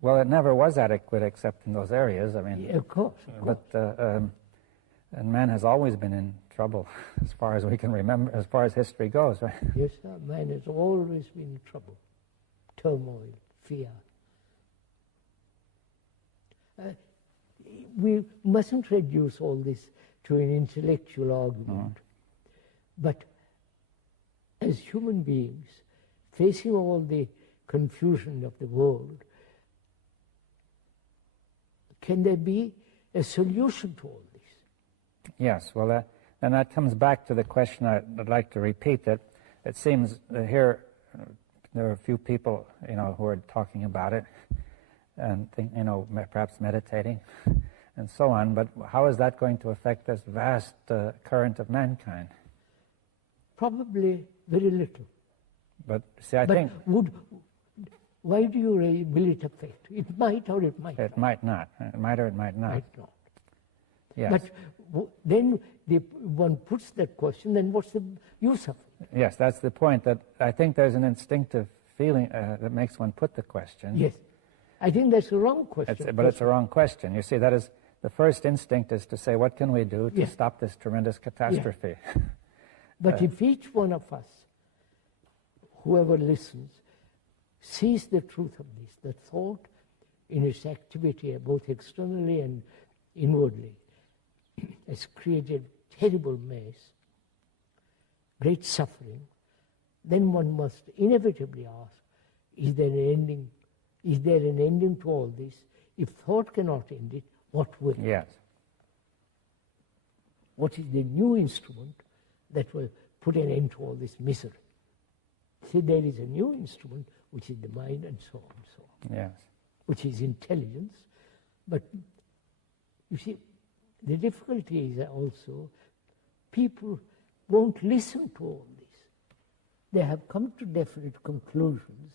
Well, it never was adequate except in those areas. I mean, of course. But and man has always been in trouble, as far as we can remember, as far as history goes, right? Yes, sir. Man has always been in trouble, turmoil, fear. We mustn't reduce all this to an intellectual argument. But as human beings, facing all the confusion of the world, can there be a solution to all this? Yes, well, and that comes back to the question. I'd like to repeat that it seems here there are a few people, who are talking about it and perhaps meditating and so on, but how is that going to affect this vast current of mankind? Probably very little. But see, I think... Why do you raise, will it affect? It might or it might not. It might not. It might or it might not. Might not. Yes. But then one puts that question, then what's the use of it? Yes, that's the point, that I think there's an instinctive feeling that makes one put the question. Yes. I think that's a wrong question. But it's a wrong question. You see, that is, the first instinct is to say, what can we do to stop this tremendous catastrophe? Yeah. But if each one of us, whoever listens, sees the truth of this, the thought in its activity, both externally and inwardly, has created terrible mess, great suffering, then one must inevitably ask, is there an ending? Is there an ending to all this? If thought cannot end it, what will? Yes. What is the new instrument that will put an end to all this misery? See, there is a new instrument, which is the mind, and so on and so on. Yes. Which is intelligence. But you see, the difficulty is also people won't listen to all this. They have come to definite conclusions,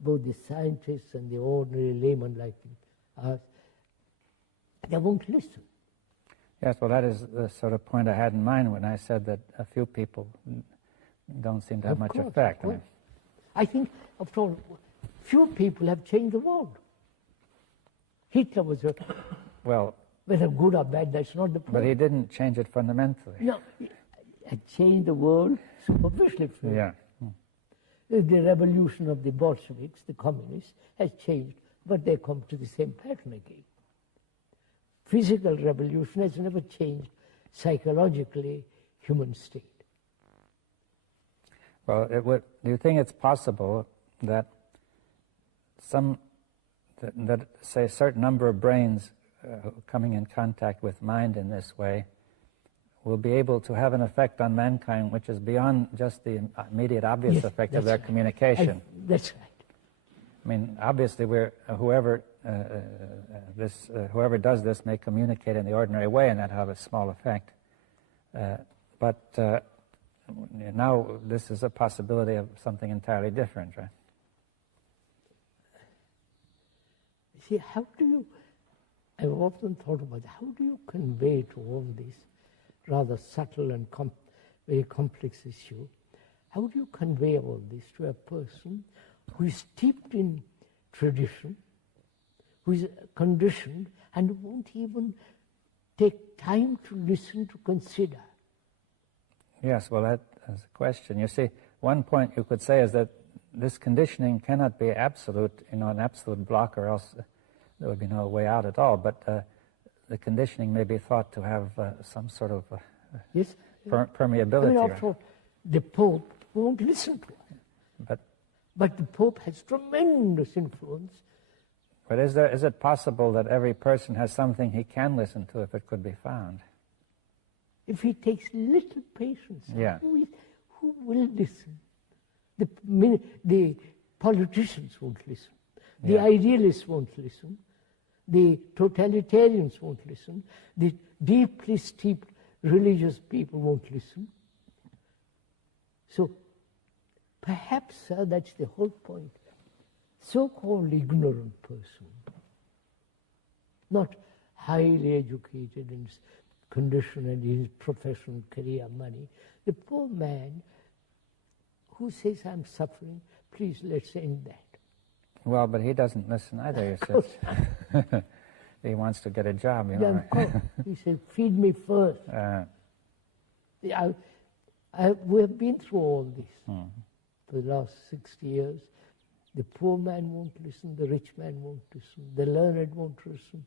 both the scientists and the ordinary layman like us. They won't listen. Yes, well, that is the sort of point I had in mind when I said that a few people don't seem to have much effect. I think, after all, few people have changed the world. Hitler was whether good or bad, that's not the point. But he didn't change it fundamentally. No, he changed the world superficially. Yeah. The revolution of the Bolsheviks, the communists, has changed, but they come to the same pattern again. Physical revolution has never changed psychologically human state. Well, do you think it's possible that say a certain number of brains coming in contact with mind in this way will be able to have an effect on mankind which is beyond just the immediate obvious effect of their communication? That's right. I mean, obviously, whoever does this may communicate in the ordinary way, and that have a small effect. But now this is a possibility of something entirely different, right? See, I've often thought about how do you convey to all this rather subtle and very complex issue, how do you convey all this to a person who is steeped in tradition, who is conditioned, and won't even take time to listen, to consider? Yes, well, that is a question. You see, one point you could say is that this conditioning cannot be absolute, an absolute block, or else there would be no way out at all. But the conditioning may be thought to have some sort of yes, permeability. I mean, after all, the Pope won't listen to it. But the Pope has tremendous influence. But is it possible that every person has something he can listen to if it could be found? If he takes little patience, yeah. Who will listen? The politicians won't listen. The yeah. idealists won't listen. The totalitarians won't listen. The deeply steeped religious people won't listen. So perhaps, sir, that's the whole point. So-called ignorant person, not highly educated and conditioned in his professional career, money, the poor man who says, I'm suffering, please let's end that. Well, but he doesn't listen either, you said. He wants to get a job, Yeah, of course. He said, feed me first. We have been through all this for the last 60 years. The poor man won't listen, the rich man won't listen, the learned won't listen,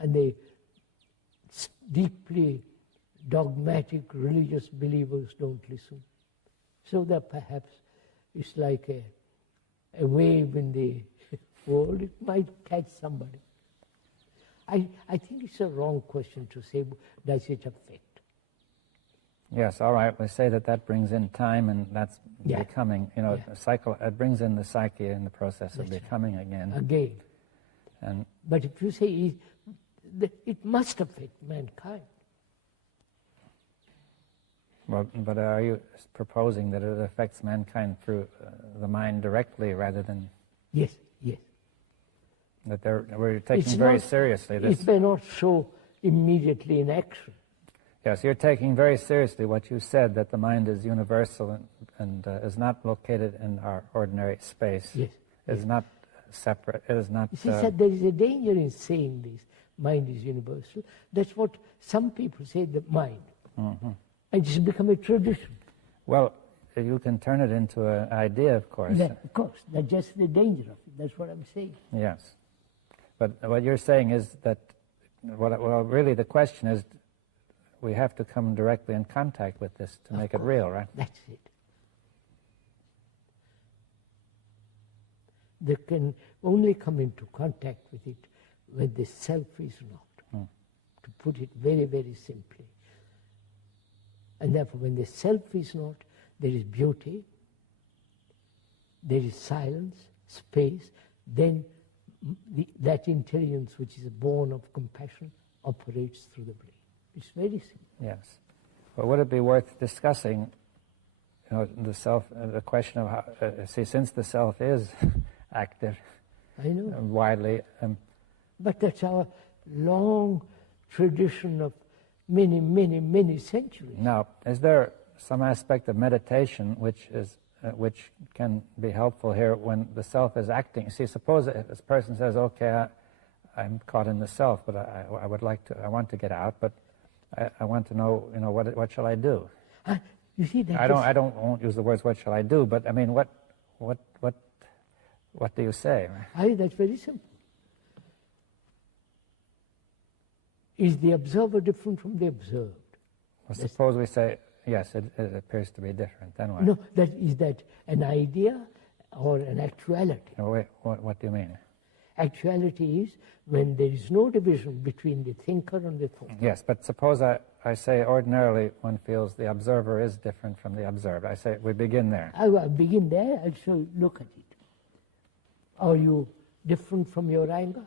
and the deeply dogmatic religious believers don't listen. So that perhaps it's like a wave in the world. It might catch somebody. I think it's a wrong question to say, does it affect? Yes, all right. We say that brings in time, and that's becoming, it brings in the psyche in the process of becoming again. But if you say it must affect mankind. Well, but are you proposing that it affects mankind through the mind directly rather than... Yes, yes. That we're taking very seriously this... It may not show immediately in action. Yes, you're taking very seriously what you said, that the mind is universal and is not located in our ordinary space. Yes. Is not separate. It is not... You see, sir, there is a danger in saying this. Mind is universal. That's what some people say, the mind. Mm-hmm. And it's become a tradition. Well, you can turn it into an idea, of course. Yeah, of course. That's just the danger of it. That's what I'm saying. Yes. But what you're saying is that, really the question is, we have to come directly in contact with this to make it real, right? That's it. They can only come into contact with it when the self is not, to put it very, very simply. And therefore, when the self is not, there is beauty, there is silence, space, then that intelligence which is born of compassion operates through the brain. It's very simple. Yes. But would it be worth discussing, the self, the question of how, since the self is active, I know, widely. But that's our long tradition of many, many, many centuries. Now, is there some aspect of meditation which can be helpful here when the self is acting? See, suppose this person says, "Okay, I'm caught in the self, but I want to get out, but I want to know, what shall I do?" You see that I won't use the words "what shall I do," but I mean, what do you say? That's very simple. Is the observer different from the observed? Well, suppose we say, yes, it appears to be different. Then what? No, is that an idea or an actuality? No, wait, what do you mean? Actuality is when there is no division between the thinker and the thought. Yes, but suppose I say ordinarily one feels the observer is different from the observed. I say we begin there. I will begin there. I shall look at it. Are you different from your anger,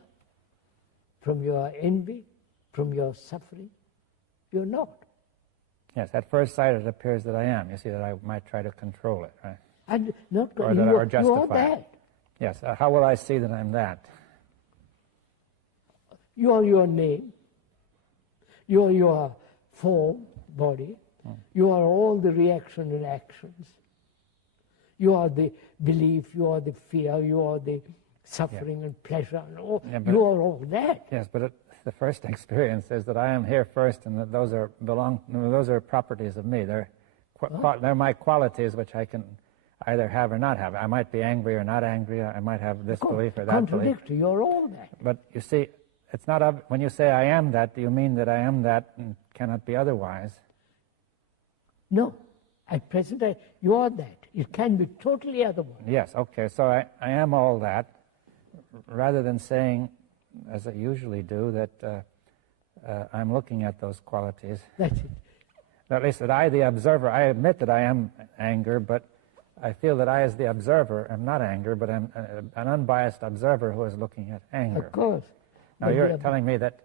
from your envy, from your suffering? You're not. Yes, at first sight it appears that I am. You see that I might try to control it, right? And not or justify you are that. It. Yes, how will I see that I'm that? You are your name. You are your form, body. You are all the reaction and actions. You are the belief, you are the fear, you are the suffering and pleasure. And all. You are all that. Yes, but the first experience is that I am here first, and that those are properties of me. They're my qualities, which I can either have or not have. I might be angry or not angry. I might have this belief or that belief. Contradictory, you're all that. But you see, it's not when you say I am that, do you mean that I am that and cannot be otherwise? No. At present, you are that. It can be totally otherwise. Yes, okay. So I am all that, rather than saying, as I usually do, that I'm looking at those qualities. That's it. At least that I, the observer, I admit that I am anger, but I feel that I, as the observer, am not anger, but I'm an unbiased observer who is looking at anger. Of course. Now you're telling me that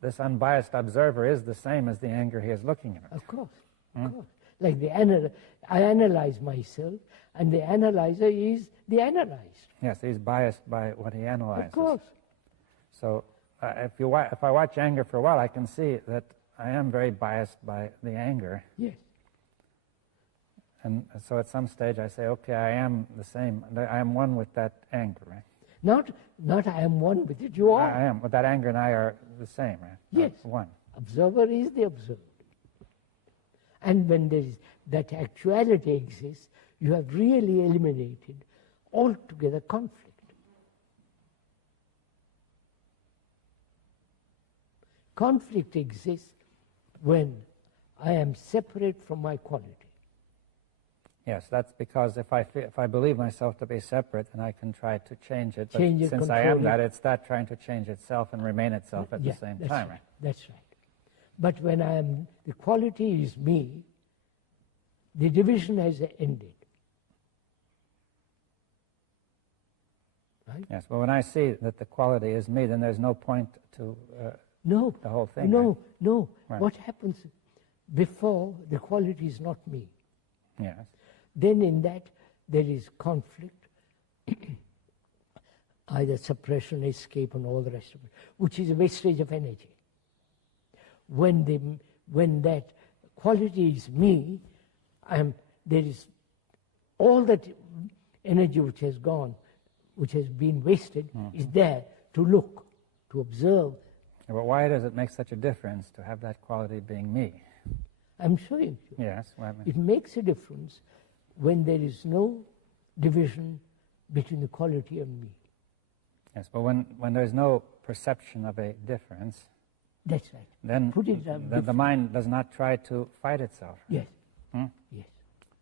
this unbiased observer is the same as the anger he is looking at. Of course. Of course. Like I analyze myself, and the analyzer is the analyzed. Yes, he's biased by what he analyzes. Of course. So if I watch anger for a while, I can see that I am very biased by the anger. Yes. And so at some stage I say, okay, I am the same. I am one with that anger, right? Not I am one with it, you are. I am. But that anger and I are the same, right? Yes. Not one. Observer is the observed. And when there is that actuality exists, you have really eliminated altogether conflict. Conflict exists when I am separate from my quality. Yes, that's because if I believe myself to be separate, then I can try to change it. But since I am that, it's that trying to change itself and remain itself at the same time. Right. That's right. But when the quality is me, the division has ended. Right? Yes, well, when I see that the quality is me, then there's no point to the whole thing. No, right? no. Right. What happens before the quality is not me? Yes. Then in that there is conflict, either suppression, escape, and all the rest of it, which is a wastage of energy. When that quality is me, there is all that energy which has gone, which has been wasted, is there to look, to observe. But why does it make such a difference to have that quality being me? I'm showing you. Yes. Well, it makes a difference when there is no division between the quality and me. Yes, but when there's no perception of a difference, that's right. Then the mind does not try to fight itself. Yes. Yes.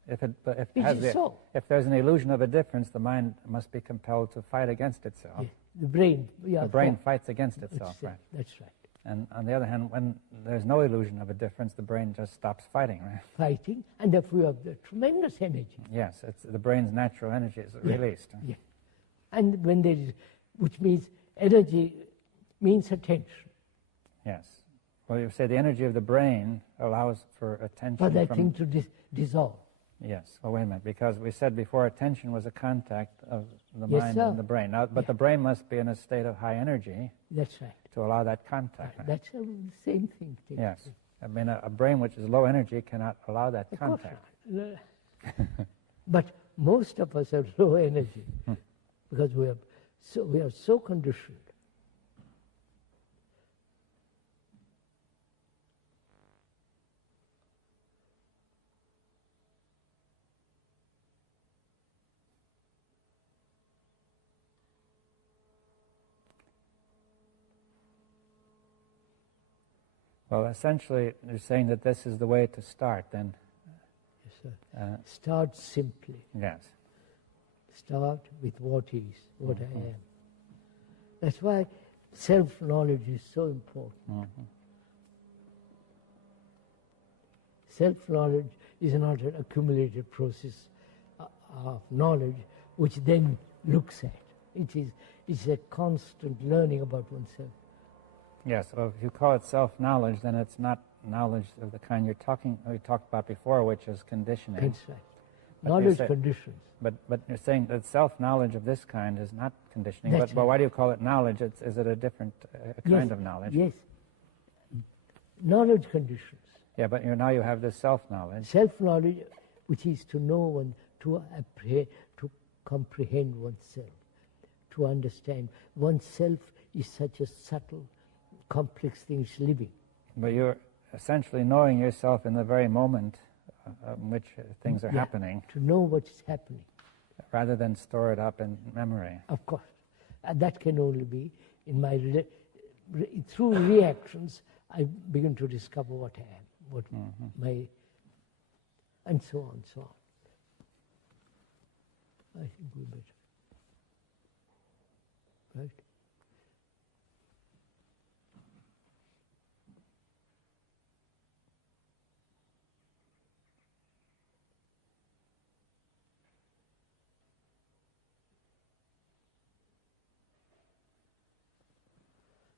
If there's an illusion of a difference, the mind must be compelled to fight against itself. Yes. The brain. The brain fights against itself, right? That's right. And on the other hand, when there's no illusion of a difference, the brain just stops fighting, right? Fighting, and therefore you have the tremendous energy. Yes, it's the brain's natural energy is released. Yeah. And when there is, which means energy means attention. Yes. Well, you say the energy of the brain allows for attention. For that thing to dissolve. Yes. Well, wait a minute, because we said before attention was a contact of the mind and the brain. Now, but the brain must be in a state of high energy. That's right. To allow that contact. Right. That's the same thing. Yes. I mean, a brain which is low energy cannot allow that contact. But most of us are low energy because we are so conditioned. Well, essentially, you're saying that this is the way to start, then. Yes, sir. Start simply. Yes. Start with what is, what I am. That's why self-knowledge is so important. Self-knowledge is not an accumulated process of knowledge which then looks at. It's a constant learning about oneself. Yes, well, if you call it self-knowledge, then it's not knowledge of the kind we talked about before, which is conditioning. That's right. Knowledge conditions. But you're saying that self-knowledge of this kind is not conditioning. But why do you call it knowledge? Is it a different kind of knowledge? Yes. Knowledge conditions. Yeah, but now you have this self-knowledge. Self-knowledge, which is to know and to comprehend oneself, to understand. Oneself is such a subtle, complex thing, it's living. But you're essentially knowing yourself in the very moment in which things are happening, to know what's happening. rather than store it up in memory. Of course. And that can only be in my through reactions. I begin to discover what I am, what my, and so on, so on. I think we better. Right?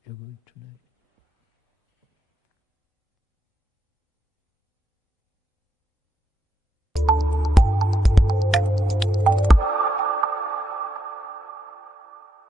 You're going tonight.